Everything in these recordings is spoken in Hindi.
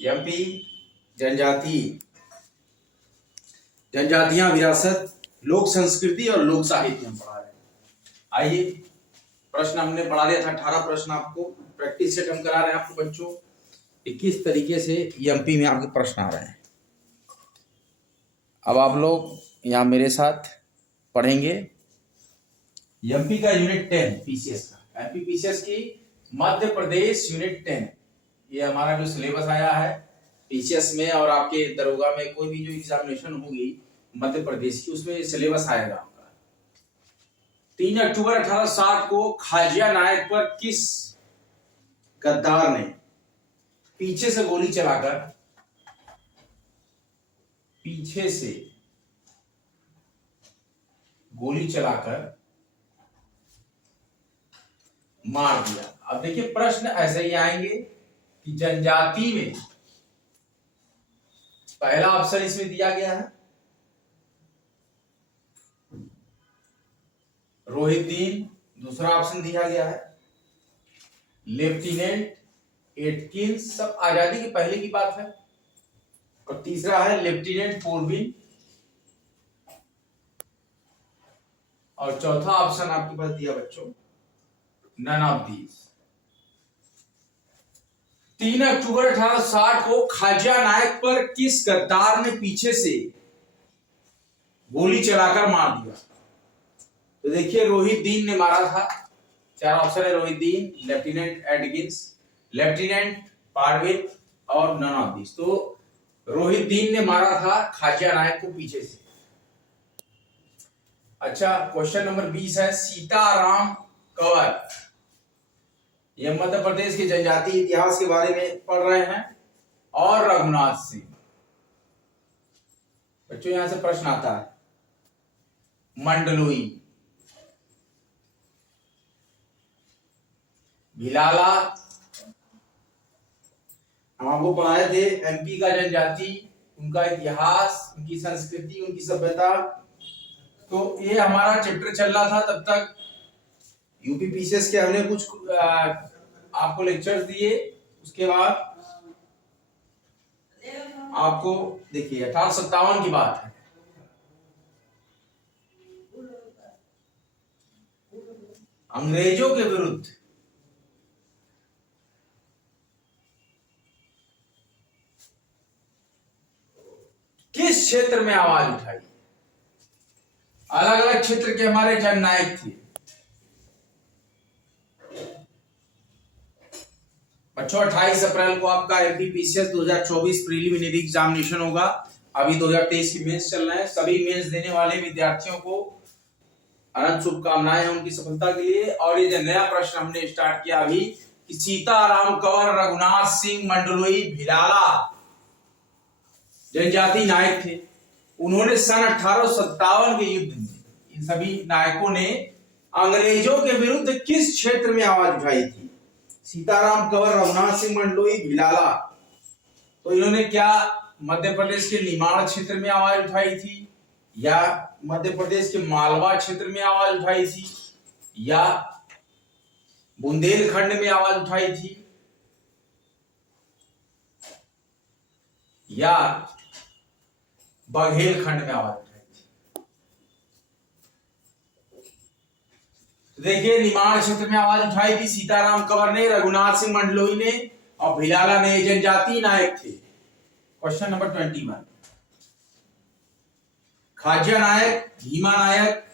एमपी जनजाति, जनजातियां, विरासत, लोक संस्कृति और लोक साहित्य हम पढ़ा रहे हैं। आइए, प्रश्न हमने पढ़ा दिया था 18 प्रश्न, आपको प्रैक्टिस सेट हम करा रहे हैं आपको बच्चों। 21 तरीके से एमपी में आपके प्रश्न आ रहे हैं। अब आप लोग यहाँ मेरे साथ पढ़ेंगे एमपी का यूनिट 10 पीसीएस का, एमपी पीसीएस की मध्य प्रदेश यूनिट 10। ये हमारा जो सिलेबस आया है पीसीएस में, और आपके दरोगा में कोई भी जो एग्जामिनेशन होगी मध्य प्रदेश की, उसमें सिलेबस आएगा आपका। 3 अक्टूबर 1860 को खाजिया नायक पर किस गद्दार ने पीछे से गोली चलाकर मार दिया? अब देखिए, प्रश्न ऐसे ही आएंगे कि जनजाति में पहला ऑप्शन इसमें दिया गया है रोहितदीन, दूसरा ऑप्शन दिया गया है लेफ्टिनेंट एटकिंस, सब आजादी की पहले की बात है, और तीसरा है लेफ्टिनेंट पूर्विन, और चौथा ऑप्शन आपके पास दिया बच्चों नन ऑफ दीज। 3 अक्टूबर 1860 को खाजिया नायक पर किस गद्दार ने पीछे से गोली चलाकर मार दिया? तो देखिए, रोहितदीन ने मारा था। 4 ऑप्शन है रोहितदीन, लेफ्टिनेंट एटकिंस, लेफ्टिनेंट पारवेल और नन ऑफ दीज। तो रोहितदीन ने मारा था खाजिया नायक को पीछे से। अच्छा, क्वेश्चन नंबर 20 है सीताराम कंवर। यह मध्य प्रदेश के जनजाति इतिहास के बारे में पढ़ रहे हैं, और रघुनाथ सिंह। बच्चों, यहां से प्रश्न आता है मंडलोई, भिलाला, हम आपको पढ़ाए थे एमपी का जनजाति, उनका इतिहास, उनकी संस्कृति, उनकी सभ्यता। तो ये हमारा चैप्टर चल रहा था तब तक। यूपी पीसीएस के हमने कुछ आपको लेक्चर्स दिए, उसके बाद आपको देखिए 1857 की बात है। अंग्रेजों के विरुद्ध किस क्षेत्र में आवाज उठाई? अलग अलग क्षेत्र के हमारे जननायक थे बच्चों। 28 अप्रैल को आपका एमपी पीसीएस 2024 प्रीलिमिनरी एग्जामिनेशन होगा। अभी 2023 की मेंस चल रहे हैं। सभी मेंस देने वाले विद्यार्थियों को अनंत शुभकामनाएं हैं उनकी सफलता के लिए। और ये जो नया प्रश्न हमने स्टार्ट किया अभी कि सीताराम कंवर, रघुनाथ सिंह, मंडलोई, भिलाला जनजाति नायक थे। उन्होंने सन 1857 के युद्ध में इन सभी नायकों ने अंग्रेजों के विरुद्ध किस क्षेत्र में आवाज उठाई थी? सीताराम कंवर, रघुनाथ सिंह, मंडलोई, भिलाला। तो इन्होंने क्या मध्य प्रदेश के निमाड़ क्षेत्र में आवाज उठाई थी, या मध्य प्रदेश के मालवा क्षेत्र में आवाज उठाई थी, या बुंदेलखंड में आवाज उठाई थी, या बघेलखंड में आवाज उठाई थी? तो देखिए, निमाड़ क्षेत्र में आवाज उठाई थी सीताराम कंवर ने, रघुनाथ सिंह मंडलोई ने, और भिलाला ने। जनजाति नायक थे। क्वेश्चन नंबर 21, खाजिया नायक, भीमा नायक,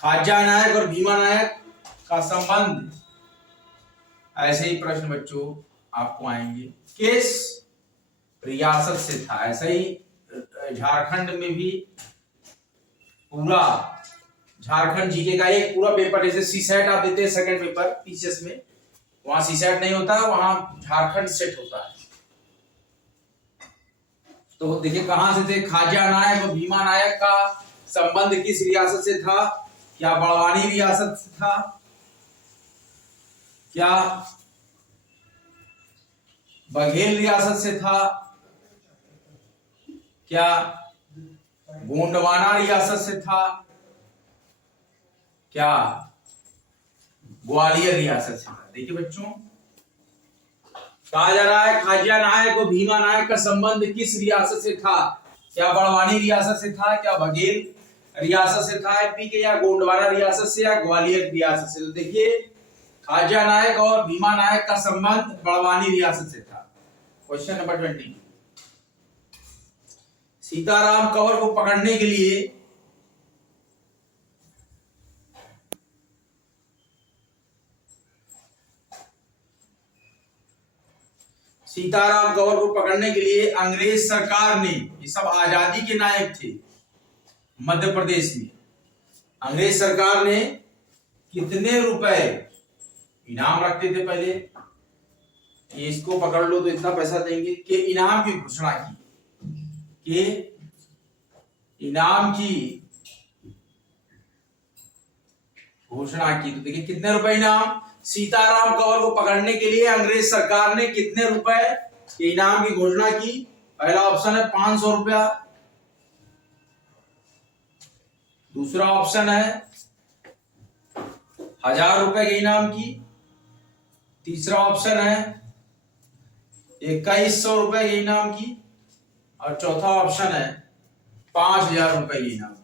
खाजिया नायक और भीमा नायक का संबंध, ऐसे ही प्रश्न बच्चों आपको आएंगे, किस रियासत से था? ऐसे ही झारखंड में भी पूरा झारखंड जीके का एक पूरा पेपर, जैसे सीसेट आप देते हैं सेकंड पेपर पीसीएस में, वहां सीसेट नहीं होता, वहां झारखंड सेट होता है। तो देखिए, कहां से थे खाजिया नायक और भीमा नायक का संबंध, किस रियासत से था? क्या बड़वानी रियासत से था, क्या बघेल रियासत से था, क्या गोंडवाना रियासत से था, क्या ग्वालियर रियासत से था। देखिए बच्चों, कहा जा रहा है खाजिया नायक और भीमा नायक का संबंध किस रियासत से था? क्या बड़वानी रियासत से था, क्या बघेल रियासत से था एमपी के, या गोंडवाना रियासत से, या ग्वालियर रियासत से? तो देखिए, खाजिया नायक और भीमा नायक का संबंध बड़वानी रियासत से था। क्वेश्चन नंबर 20, सीताराम कंवर को पकड़ने के लिए सीताराम कंवर को पकड़ने के लिए अंग्रेज सरकार ने, ये सब आजादी के नायक थे मध्य प्रदेश में, अंग्रेज सरकार ने कितने रुपए इनाम रखते थे पहले, इसको पकड़ लो तो इतना पैसा देंगे, कि इनाम की घोषणा की, कि इनाम की घोषणा की। तो देखिए कितने रुपए इनाम, सीताराम कंवर को पकड़ने के लिए अंग्रेज सरकार ने कितने रुपए के इनाम की घोषणा की? पहला ऑप्शन है 500 रुपया, दूसरा ऑप्शन है 1000 रुपए के इनाम की, तीसरा ऑप्शन है 2100 रुपए के इनाम की, और चौथा ऑप्शन है 5000 रुपए के इनाम की।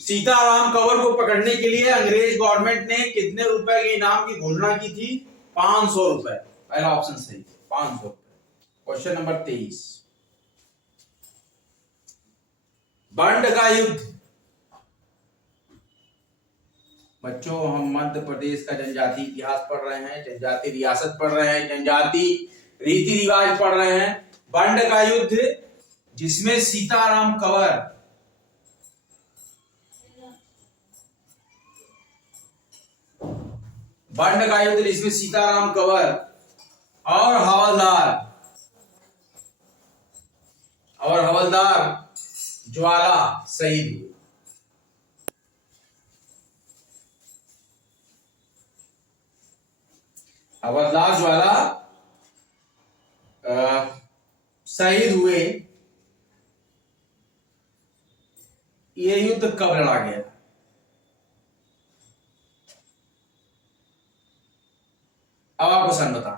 सीताराम कंवर को पकड़ने के लिए अंग्रेज गवर्नमेंट ने कितने रुपए के इनाम की घोषणा की थी? 500 रुपए, पहला ऑप्शन सही, 500 रुपए। क्वेश्चन नंबर 23, बंड का युद्ध। बच्चों, हम मध्य प्रदेश का जनजाति इतिहास पढ़ रहे हैं, जनजाति रियासत पढ़ रहे हैं, जनजाति रीति रिवाज पढ़ रहे हैं। बंड का युद्ध जिसमें सीताराम कंवर बंड का युद्ध जिसमें सीताराम कंवर और हवलदार ज्वाला शहीद हुए। हवलदार ज्वाला शहीद हुए। यह युद्ध कब लड़ा गया? अब आप क्वेश्चन बताओ,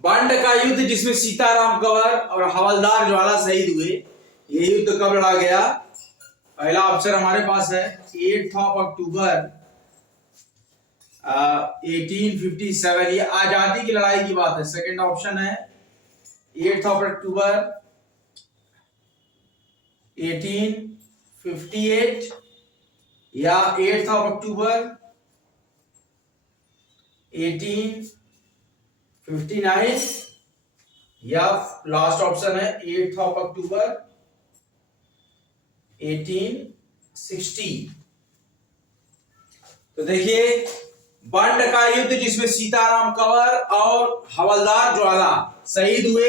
बंड का युद्ध जिसमें सीताराम कंवर और हवलदार ज्वाला शहीद हुए, यह युद्ध कब लड़ा गया? पहला ऑप्शन हमारे पास है 8 अक्टूबर 1857, ये आजादी की लड़ाई की बात है। सेकंड ऑप्शन है 8 अक्टूबर 1858, या 8 अक्टूबर 1859, या लास्ट ऑप्शन है 8 अक्टूबर 1860। तो देखिए, बंड का युद्ध जिसमें सीताराम कंवर और हवलदार ज्वाला शहीद हुए,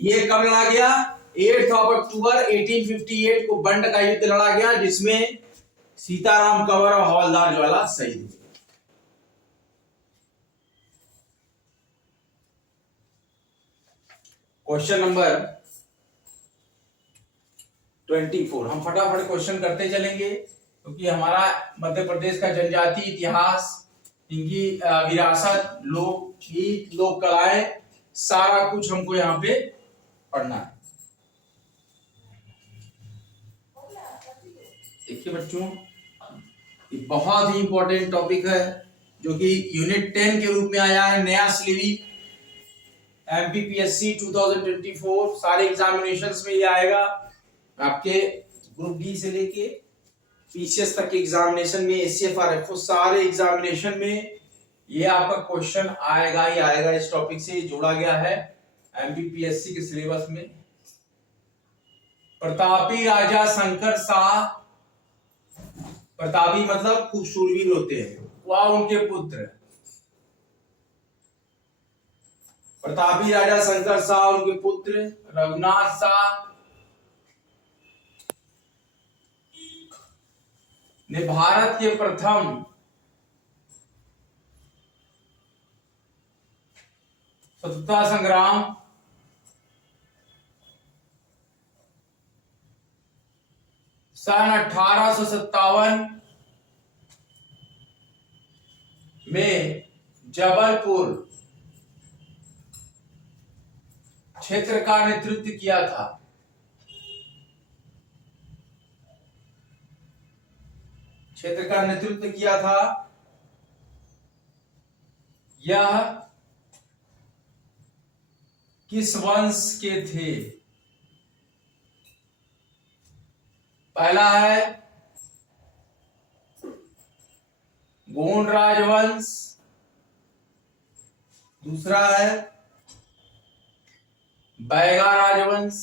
ये कब लड़ा गया? 8 अक्टूबर 1858 को बंड का युद्ध लड़ा गया, जिसमें सीताराम कंवर और हवलदार ज्वाला शहीद हुए। क्वेश्चन नंबर 24, हम फटाफट क्वेश्चन करते चलेंगे, क्योंकि हमारा मध्य प्रदेश का जनजाति इतिहास, इनकी विरासत, लोकगीत, लोक कलाएं, सारा कुछ हमको यहाँ पे पढ़ना है। देखिए बच्चों, ये बहुत ही इंपॉर्टेंट टॉपिक है, जो कि यूनिट 10 के रूप में आया है, नया सिलेबस एमपीपीएससी 2024 सारे एग्जामिनेशंस में ये आएगा। आपके ग्रुप डी से लेके पीसीएस तक के एग्जामिनेशन में, एससीएफआरएफओ सारे एग्जामिनेशन में ये आपका क्वेश्चन आएगा ही आएगा। इस टॉपिक से जोड़ा गया है एमपीपीएससी के सिलेबस में। प्रतापी राजा शंकर शाह, प्रतापी मतलब खूब शूरवीर होते हैं, वह उनके पुत्र प्रतापी राजा शंकर शाह, उनके पुत्र रघुनाथ शाह ने भारत के प्रथम स्वतंत्रता संग्राम सन 1857 में जबलपुर क्षेत्र का नेतृत्व किया था। क्षेत्र का नेतृत्व किया था। यह किस वंश के थे? पहला है गोंड राजवंश, दूसरा है बैगा राजवंश,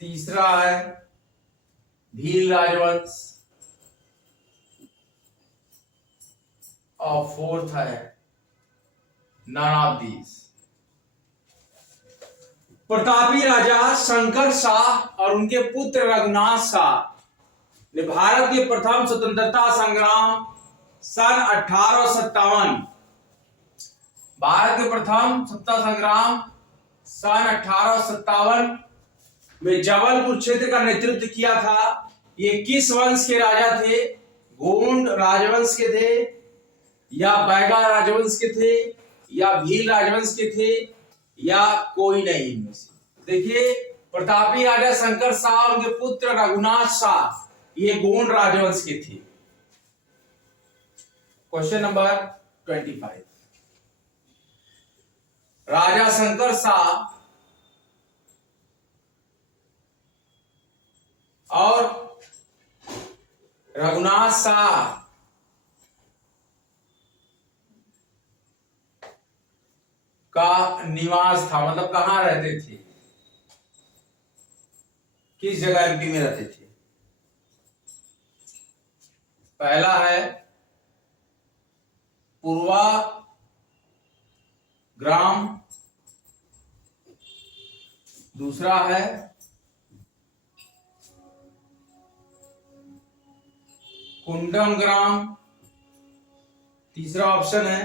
तीसरा है भील राजवंश और फोर्थ है नन ऑफ दीज। प्रतापी राजा शंकर शाह और उनके पुत्र रघुनाथ शाह ने भारत के प्रथम स्वतंत्रता संग्राम सन 1857, भारत के प्रथम स्वतंत्रता संग्राम सन 1857 में जबलपुर क्षेत्र का नेतृत्व किया था। ये किस वंश के राजा थे? गोंड राजवंश के थे, या बैगा राजवंश के थे, या भील राजवंश के थे, या कोई नहीं इनमें से। देखिए, प्रतापी राजा शंकर शाह, उनके पुत्र रघुनाथ शाह, ये गोंड राजवंश के थे। Question number 25। राजा शंकर शाह और रघुनाथ शाह का निवास था, मतलब कहां रहते थे, किस जगह एमपी में रहते थे? पहला है पूर्वा ग्राम, दूसरा है कुंडम ग्राम, तीसरा ऑप्शन है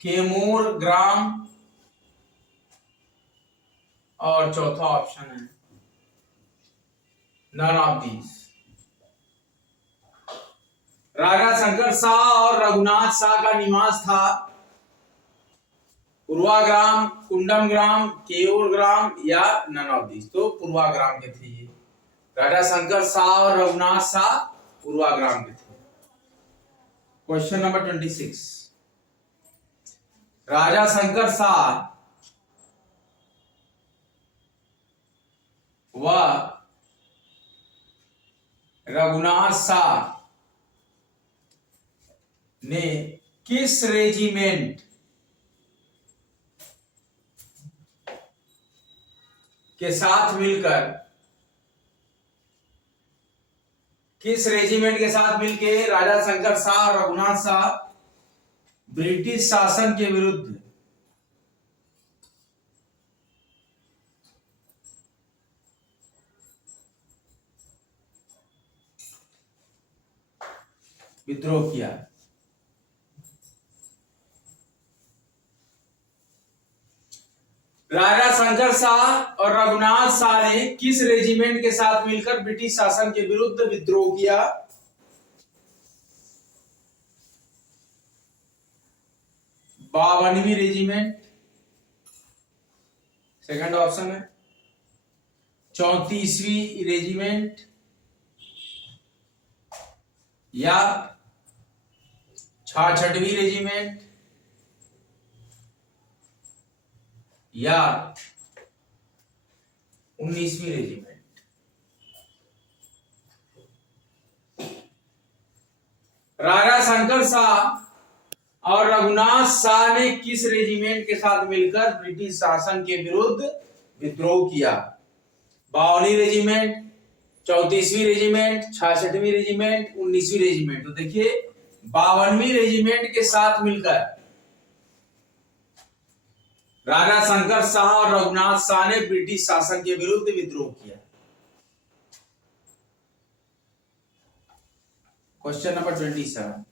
केमूर ग्राम और चौथा ऑप्शन है नन ऑफ दीज। राजा शंकर शाह और रघुनाथ शाह का निवास था पूर्वाग्राम, कुंडम ग्राम, केयूर ग्राम या नन ऑफ दीज। तो पूर्वाग्राम के थे ये। राजा शंकर शाह और रघुनाथ शाह पूर्वाग्राम के थे। Question number 26। राजा शंकर शाह व रघुनाथ शाह ने किस रेजिमेंट के साथ मिलकर राजा शंकर शाह और रघुनाथ शाह ब्रिटिश शासन के विरुद्ध विद्रोह किया? राजा शंकर शाह और रघुनाथ शाह ने किस रेजिमेंट के साथ मिलकर ब्रिटिश शासन के विरुद्ध विद्रोह किया? 52वीं रेजिमेंट, सेकंड ऑप्शन है 34वीं रेजिमेंट या 66वीं रेजिमेंट या 19वीं रेजिमेंट। राजा शंकर शाह और रघुनाथ शाह ने किस रेजिमेंट के साथ मिलकर ब्रिटिश शासन के विरुद्ध विद्रोह किया? 52वीं रेजिमेंट, 34वीं रेजिमेंट, 66वीं रेजिमेंट, 19वीं रेजिमेंट। तो देखिए 52वीं रेजिमेंट के साथ मिलकर राजा शंकर शाह और रघुनाथ शाह ने ब्रिटिश शासन के विरुद्ध विद्रोह किया। Question number 27।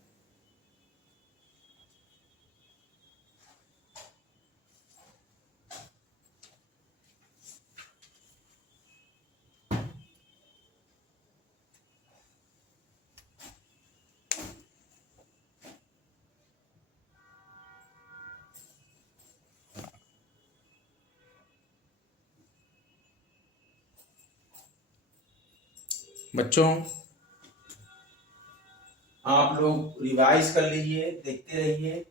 बच्चों आप लोग रिवाइज कर लीजिए, देखते रहिए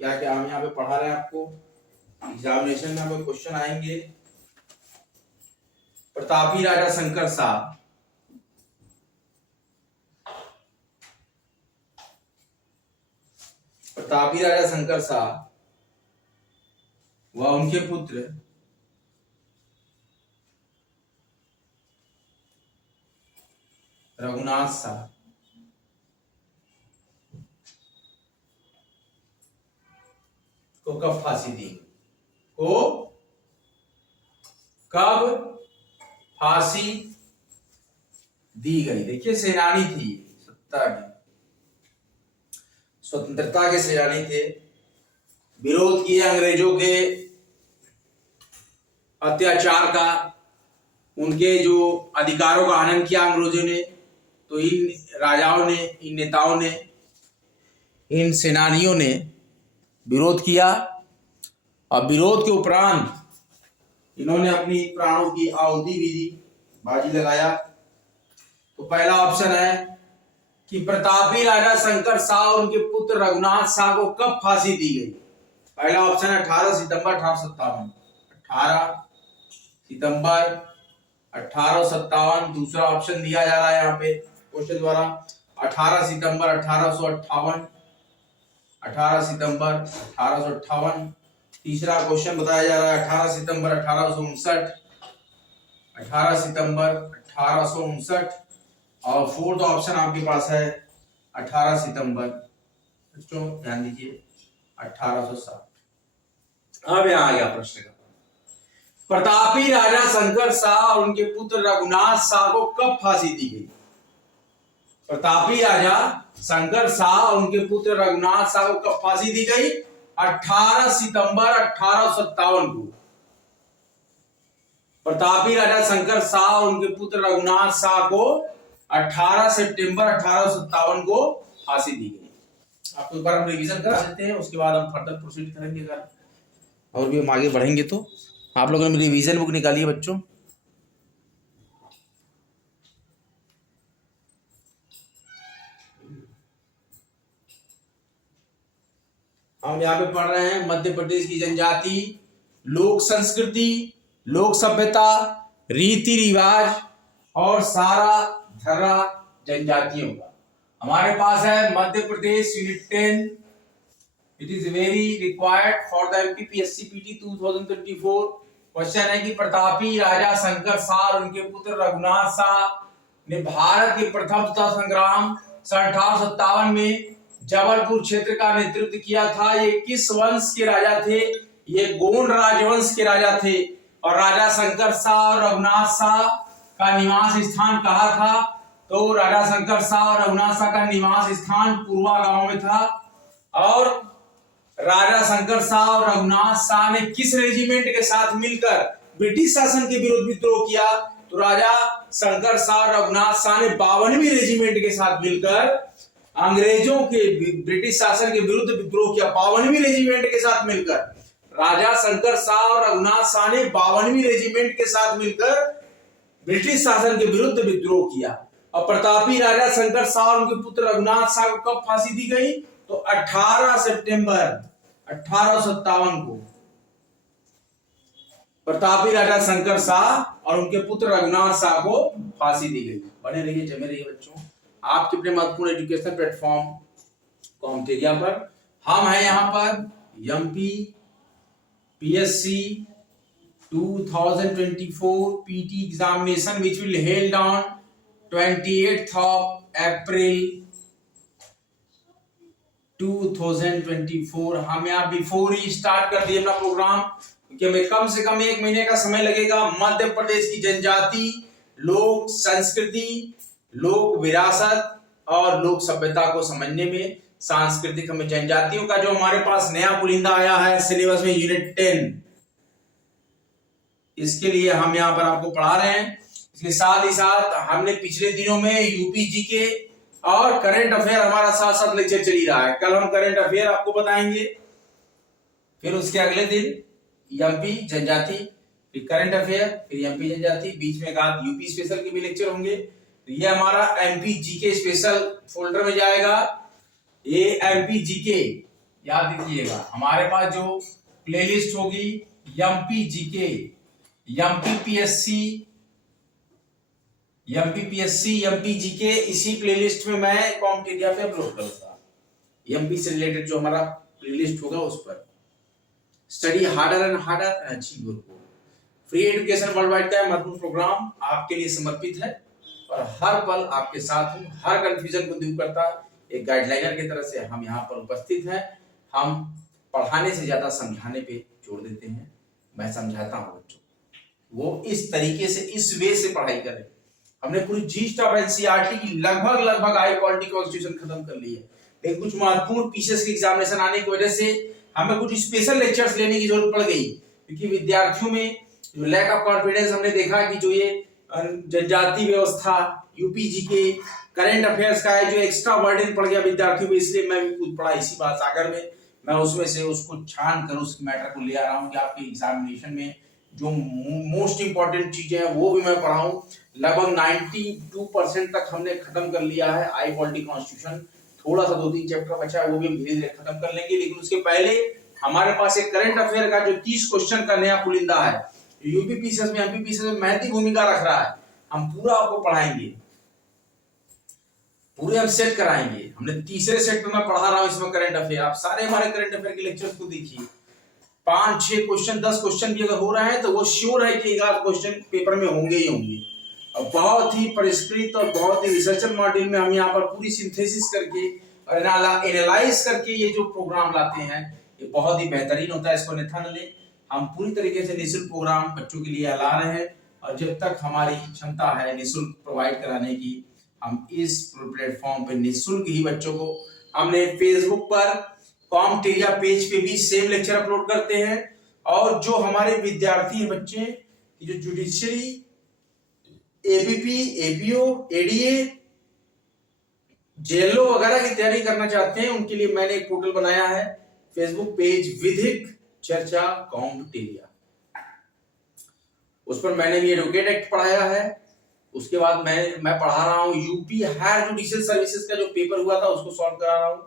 क्या क्या हम यहाँ पे पढ़ा रहे हैं आपको। एग्जामिनेशन में हमें क्वेश्चन आएंगे। प्रतापी राजा शंकर शाह, प्रतापी राजा शंकर शाह व उनके पुत्र रघुनाथ शाह को कब फांसी दी, को कब फांसी दी गई। देखिए सेनानी थी, स्वतंत्रता के सेनानी थे, विरोध किया अंग्रेजों के अत्याचार का, उनके जो अधिकारों का हनन किया अंग्रेजों ने। तो इन राजाओं ने, इन नेताओं ने, इन सेनानियों ने विरोध किया और विरोध के उपरांत इन्होंने अपनी प्राणों की आहुति भी दी, बाजी लगाया। तो पहला ऑप्शन है कि प्रतापी राजा शंकर शाह और उनके पुत्र रघुनाथ शाह को कब फांसी दी गई। पहला ऑप्शन है 18 सितंबर 1857, 18 सितंबर 1857। दूसरा ऑप्शन दिया जा रहा है यहाँ पे क्वेश्चन द्वारा 18 सितंबर 1858, 18 सितंबर 1858। तीसरा क्वेश्चन बताया जा रहा है 18 सितंबर 1859, 18 सितंबर 1859। और फोर्थ ऑप्शन आपके पास है 18 सितंबर, बच्चों ध्यान दीजिए, 1860। अब यहां आ गया प्रश्न का, प्रतापी राजा शंकर शाह और उनके पुत्र रघुनाथ शाह को कब फांसी दी गई। प्रतापी राजा शंकर शाह और उनके पुत्र रघुनाथ शाह को कब फांसी दी गई। 18 सितंबर 1857 को प्रतापी राजा शंकर शाह और उनके पुत्र रघुनाथ शाह को 18 सितंबर 1857 को फांसी दी गई। आपको एक बार हम रिवीजन करा देते हैं, उसके बाद हम फर्दर प्रोसीड करेंगे। अगर और भी हम आगे बढ़ेंगे तो आप लोगों ने रिवीजन बुक निकाली है बच्चों। हम यहाँ पे पढ़ रहे हैं मध्य प्रदेश की जनजाति, लोक संस्कृति, लोक सभ्यता, रीति रिवाज और सारा धर्रा जनजातियों का। हमारे पास है Madhya Pradesh unit 10। It is very required for the MPPSC PT 2024। Question है कि प्रतापी राजा शंकर शाह और उनके पुत्र रघुनाथ शाह ने भारत के प्रथम स्वतंत्रता संग्राम 1857 में जबलपुर क्षेत्र का नेतृत्व किया था। ये किस वंश के राजा थे। ये गोंड राजवंश के राजा थे। और राजा शंकर शाह और रघुनाथ शाह का निवास स्थान कहाँ था। तो राजा शंकर शाह और रघुनाथ शाह का निवास स्थान पूर्वा गांव में था। और राजा शंकर शाह और रघुनाथ शाह ने किस रेजिमेंट के साथ मिलकर ब्रिटिश शासन के विरुद्ध विद्रोह किया। तो राजा शंकर शाह और रघुनाथ शाह ने 52वीं रेजिमेंट के साथ मिलकर अंग्रेजों के ब्रिटिश शासन के विरुद्ध विद्रोह किया। 52वीं रेजिमेंट के साथ मिलकर राजा शंकर शाह और रघुनाथ शाह ने 52वीं रेजिमेंट के साथ मिलकर ब्रिटिश शासन के विरुद्ध विद्रोह किया। और प्रतापी राजा शंकर शाह और उनके पुत्र रघुनाथ शाह को कब फांसी दी गई। तो 18 सितंबर 1857 को प्रतापी राजा शंकर शाह और उनके पुत्र रघुनाथ शाह को फांसी दी गई। बने रहिए, जमे रहिए बच्चों, आपके अपने महत्वपूर्ण एजुकेशन प्लेटफॉर्म कॉम्टेरिया पर। हम हैं यहाँ पर MP PSC 2024 PT examination which will held on 28th of April 2024। हम यहाँ बिफोर ही स्टार्ट कर दिए अपना प्रोग्राम, क्योंकि हमें कम से कम 1 महीने का समय लगेगा मध्य प्रदेश की जनजाति, लोक संस्कृति, लोक विरासत और लोक सभ्यता को समझने में। सांस्कृतिक हमें जनजातियों का जो हमारे पास नया पुलिंदा आया है सिलेबस में यूनिट 10, इसके लिए हम यहाँ पर आपको पढ़ा रहे हैं। इसके साथ ही साथ हमने पिछले दिनों में यूपीजी के और करंट अफेयर हमारा साथ साथ लेक्चर चल ही रहा है। कल हम करंट अफेयर आपको बताएंगे, फिर उसके अगले दिन एमपी जनजाति, फिर करंट अफेयर, फिर एमपी जनजाति, बीच में एक आध यूपी स्पेशल के भी लेक्चर होंगे। ये हमारा एमपी जीके स्पेशल फोल्डर में जाएगा। ये एमपी जीके याद रखिएगा, हमारे पास जो प्लेलिस्ट होगी MP GK, MP PSC, MP GK, इसी प्लेलिस्ट में मैं कॉम्पिटिटिव पे अपलोड करूंगा। एमपी से रिलेटेड जो हमारा प्लेलिस्ट होगा उस पर study harder and achieve your goal. Free education world wide का महत्वपूर्ण प्रोग्राम आपके लिए समर्पित है और हर पल आपके साथ हूं, हर कंफ्यूजन को दूर करता एक गाइडलाइनर की तरह से हम यहाँ पर उपस्थित हैं। हम पढ़ाने से ज्यादा समझाने पे जोर देते हैं। मैं समझाता हूँ बच्चों वो इस तरीके से, इस वे से पढ़ाई करें। हमने पूरी जीस्ट ऑफ एनसीईआरटी की लगभग हाई क्वालिटी कॉन्स्टिट्यूशन खत्म कर ली है, लेकिन कुछ महत्वपूर्ण पीसेस की एग्जामिनेशन आने की वजह से हमें कुछ स्पेशल लेक्चर्स लेने की जरूरत पड़ गई, क्योंकि विद्यार्थियों में जो लैक ऑफ कॉन्फिडेंस हमने देखा कि जो ये जनजाति व्यवस्था, यूपीजी के करंट अफेयर्स का है जो एक्स्ट्रा बर्डन पड़ गया विद्यार्थियों पे, इसलिए मैं भी खुद पढ़ा इसी बात सागर में। मैं उसमें से उसको छान कर उस मैटर को ले आ रहा हूँ कि आपके एग्जामिनेशन में जो मोस्ट इंपॉर्टेंट चीजें हैं वो भी मैं पढ़ाऊं। लगभग 92% तक हमने खत्म कर लिया है हाई क्वालिटी कॉन्स्टिट्यूशन। थोड़ा सा 2-3 चैप्टर बचा है, वो भी हम धीरे धीरे खत्म कर लेंगे, लेकिन उसके पहले हमारे पास एक करंट अफेयर का जो 30 क्वेश्चन का नया पुलिंदा है, यूपी पीसीएस में, एमपी पीसीएस में महती भूमिका रख रहा है। हम पूरा आपको पढ़ाएंगे, पूरे हम सेट कराएंगे। हमने तीसरे सेट में मैं पढ़ा रहा हूं इसमें करंट अफेयर। आप सारे हमारे करंट अफेयर के लेक्चर्स को देखिए, 5-6 क्वेश्चन, 10 क्वेश्चन भी अगर हो रहे हैं तो वो श्योर है कि 1-8 क्वेश्चन पेपर में होंगे ही होंगे। और बहुत ही परिष्कृत और बहुत ही रिसर्चर मॉड्यूल में हम यहाँ पर पूरी सिंथेसिस करके और एनालाइज करके ये जो प्रोग्राम लाते हैं ये बहुत ही बेहतरीन होता है। इसको अन्यथा न ले। हम पूरी तरीके से निःशुल्क प्रोग्राम बच्चों के लिए ला रहे हैं और जब तक हमारी क्षमता है निःशुल्क प्रोवाइड कराने की, हम इस प्लेटफॉर्म पे निःशुल्क ही बच्चों को, हमने फेसबुक पर कॉम्पिटिटिव पेज पे भी सेम लेक्चर अपलोड करते हैं। और जो हमारे विद्यार्थी हैं बच्चे जो judiciary, ABP, APO, ADA, JLO वगैरह की तैयारी करना चाहते हैं, उनके लिए मैंने एक पोर्टल बनाया है, फेसबुक पेज विधिक चर्चा कॉम्पिटिटिव। उस पर मैंने भी एडवोकेट एक्ट पढ़ाया है। उसके बाद मैं पढ़ा रहा हूँ यूपी हायर जुडिशियल सर्विसेज का जो पेपर हुआ था उसको सॉल्व करा रहा हूँ,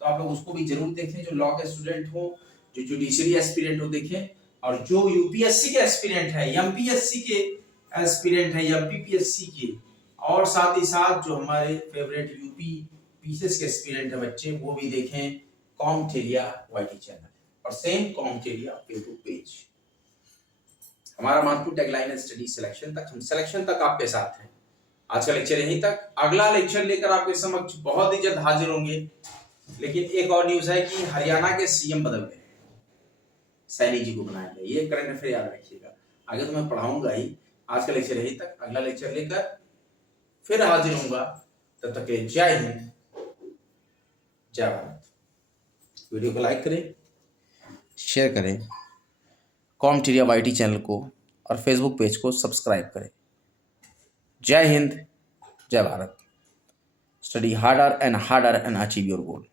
तो आप लोग उसको भी जरूर देखें। जो लॉ के स्टूडेंट हो, जो जुडिशियरी एस्पिरेंट हो देखें, और जो यूपीएससी के एस्पिरेंट है, एमपीएससी के एस्पिरेंट है, एमपीपीएससी के, और साथ ही साथ जो हमारे फेवरेट यूपी पीसीएस के एस्पिरेंट है बच्चे, वो भी देखें कॉम्पिटिटिव वाईटी चैनल और सेम कॉम्पिटिटिव फेसबुक पेज। हमारा महत्वपूर्ण टैगलाइन है स्टडी सिलेक्शन तक। हम सिलेक्शन तक आपके साथ हैं। आज का लेक्चर यहीं तक। अगला लेक्चर लेकर आपके समक्ष बहुत ही जल्द हाजिर होंगे। लेकिन एक और न्यूज है कि हरियाणा के सीएम बदल गए, सैनी जी को बनाया गया। ये करंट अफेयर याद रखिएगा। आगे तो मैं पढ़ाऊंगा ही। आज का लेक्चर यहीं तक। अगला लेक्चर लेकर फिर हाजिर होऊंगा। तब तक के जय हिंद, जय भारत। वीडियो को लाइक करें, शेयर करें, कॉम्पिटिटिव वाईटी चैनल को और फेसबुक पेज को सब्सक्राइब करें। जय हिंद, जय Bharat. Study harder and achieve your goal.